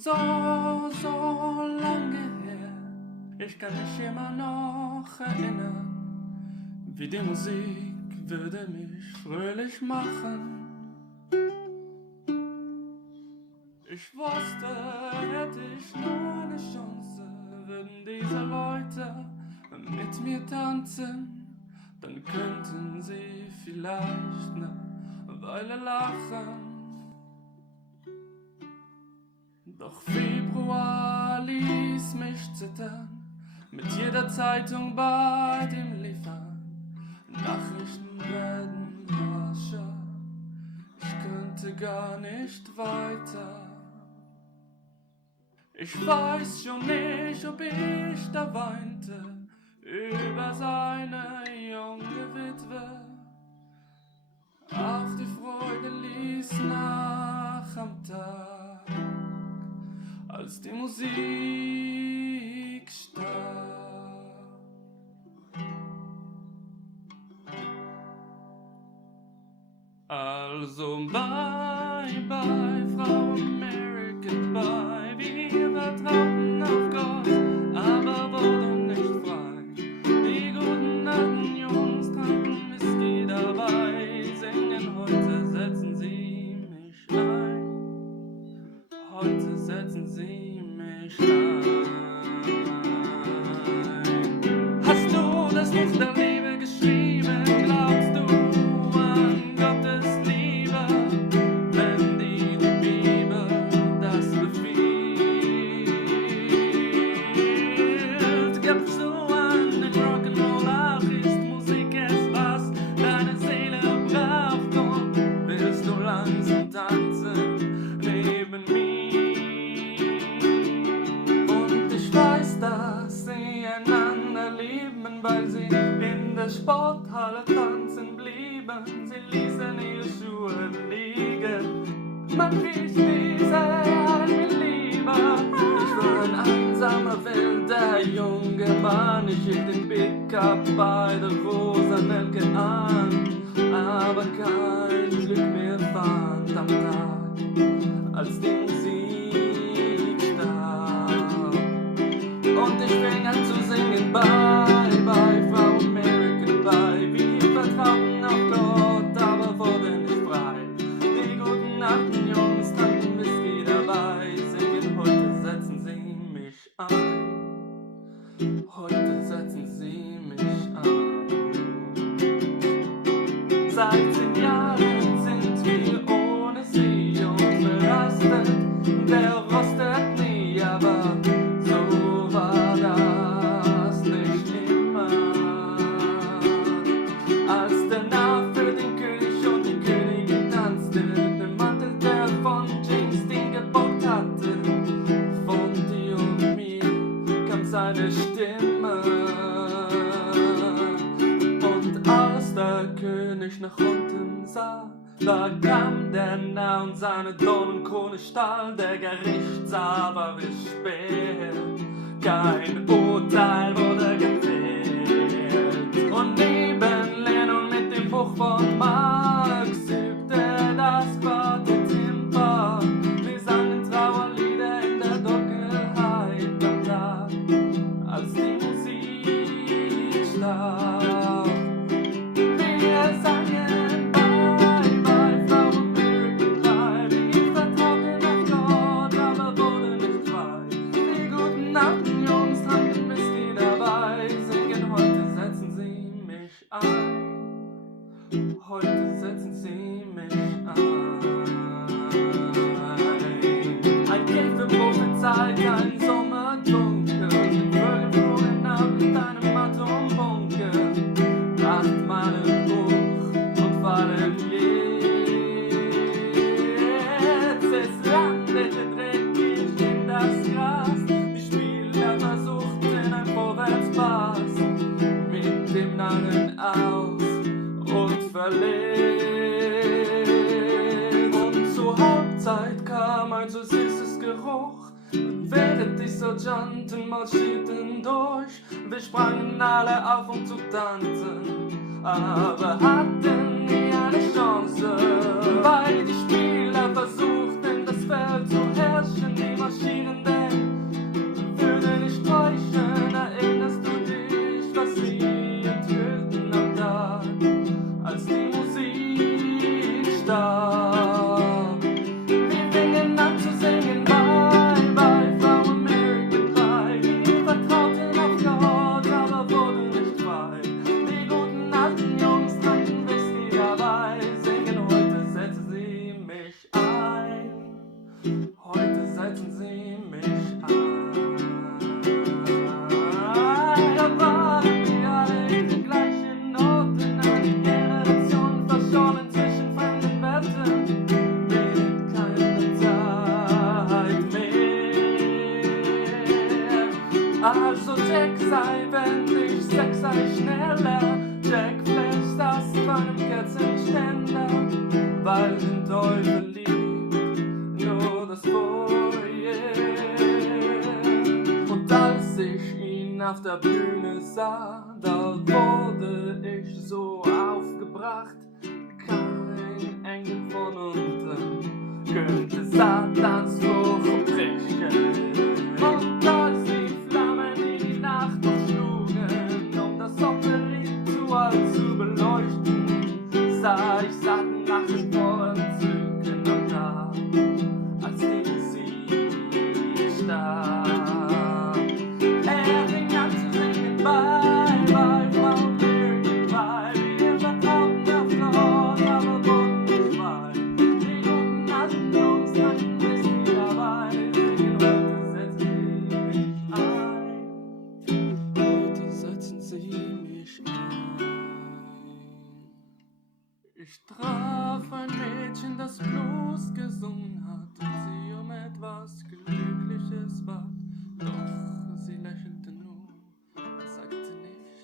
so lange her. Ich kann mich immer noch erinnern, wie die Musik würde mich fröhlich machen. Ich wusste, hätte ich nur eine Chance, würden diese Leute mit mir tanzen, dann könnten sie vielleicht eine Weile lachen. Doch Februar ließ mich zittern, mit jeder Zeitung bald ihm liefern. Nachrichten werden harscher, ich könnte gar nicht weiter. Ich weiß schon nicht, ob ich da weinte über seine junge Witwe. Auch die Freude ließ nach am Tag, als die Musik starb. Also bye bye, Frau American, bye. Wir vertrauten auf Gott, aber wurden nicht frei. Die guten alten Jungs tranken Whisky dabei, singen heute setzen sie mich ein. Heute setzen sie mich ein. Hast du das Buch der Liebe geschrieben? Glaubst du an Gottes Liebe, wenn die Bibel das befiehlt? Gibst du an den Rock'n'Roll auch, ist Musik es, was deine Seele braucht? Und willst du langsam tanzen neben mir? Und ich weiß, dass sie einander lieben, weil sie in der Sporthalle tanzen blieben. Sie ließen ihre Schuhe liegen. Man riecht diese Alme lieber. Ich war ein einsamer wilder junger Mann. Ich hielt den Pickup bei der Rosanelke an, aber kein Glück mehr fand am Tag, als die Musik starb. Und ich fing an zu singen, bye bye, Frau American, bye. Wir vertrauten auf Gott, aber wurden nicht frei. Die guten alten Jungs tranken Whisky dabei, singen, heute setzen sie mich ein. Heute setzen sie mich ein. Seit 10 Jahren sind wir ohne sie unbelastet. Der rostet nie, aber so war das nicht immer. Als der Narr für den König und die Königin tanzte, mit dem Mantel, der von James Dean gebockt hatte, von dir und mir kam seine Stimme. Und als der König nach unten sah, da kam der Narr und seine Dornenkrone stahl. Der Gerichtssaal war wie spät, kein Urteil wurde gefällt. Und neben Lennon mit dem Buch von Marx übte das Quartett im Park. Wir sangen Trauerlieder in der Dunkelheit am Tag, als die Musik starb. Wir sangen bye bye, Frau American, bye. Wir vertrauten auf Gott, aber wurden nicht frei. Die guten alten Jungs tranken Whisky dabei, singen, heute setzen sie mich ein. Heute setzen sie mich ein. Ein Käfer prophezeit ein Sommerdunkel, die Vögel flogen ab mit einem Atombunker. 8 Meilen hoch und fallen jetzt. Es landete dreckig in das Gras. Die Spieler versuchten ein Vorwärtspass mit dem Narren aus und verletzt. Und zur Hauptzeit kam ein so süßes Geruch, während die Sergeanten marschierten durch. Wir sprangen alle auf, um zu tanzen, aber hatten nie eine Chance, weil die Spieler versuchten, das Feld zu herrschen. Die marschieren, denn würde nicht täuschen, erinnerst du dich, was sie enthüllten am Tag, als die Musik starb. Wir fingen an zu singen, bye, bye, Frau American Pie. Wir vertrauten auf Gott, aber wurden nicht frei. Die guten alten Jungs tranken Whisky dabei, singen, heute setzen sie mich ein. Heute setzen sie mich ein. Da waren wir alle in den gleichen Orten, eine Generation verschollen zwischen fremden Welten, mit keiner Zeit mehr. Also Jack sei wendig, Sex sei schneller, Jack flasht das von einem Kerzenständer, weil den Teufel liebt nur das Foyer. Und als ich ihn auf der Bühne sah, da wurde ich so aufgebracht, kein Engel von unten könnte Satans Fluch brechen. Und als die Flammen in die Nacht durchschlugen, um das Opferritual zu beleuchten, sah ich Satan lachen vor Entzücken am Tag, als die Musik starb. Er fing an zu singen, bye, bye, Frau American Pie. Wir vertrauten auf Gott, aber wurden nicht frei. Die guten alten Jungs tranken Whisky dabei, singen, heute setzen sie mich ein. Ich traf ein Mädchen, das Blues gesungen hat und sie um etwas Glückliches bat. Doch sie lächelte nur und sagte nichts.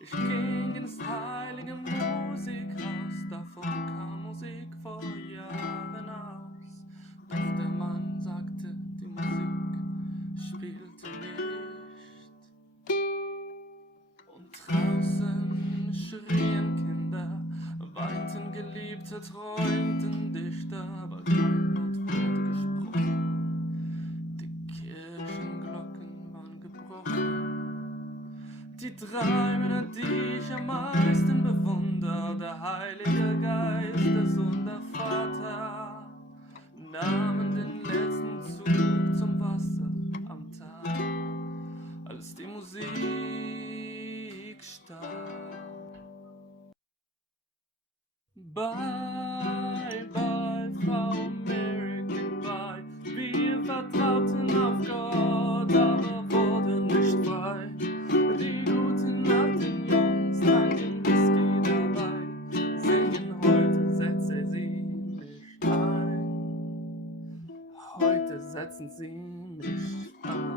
Ich ging ins heilige Musikhaus, davon kam Musik vor Jahren aus. Doch der Mann sagte, die Musik spielte nicht. Und draußen schrien Kinder, weinten Geliebte, träumten Dichter, aber kein Wort wurde gesprochen. Die Kirchenglocken waren gebrochen. Die drei Männer, die ich am meisten bewundere, der Heilige Geist, der Sohn, der Vater, nahmen den letzten Zug zum Wasser am Tag, als die Musik starb. Bye, bye, Frau American Pie. Wir vertrauten auf Gott, aber wurden nicht frei. Die guten alten Jungs tranken Whisky dabei, singen, heute setze sie mich ein. Heute setzen sie mich ein.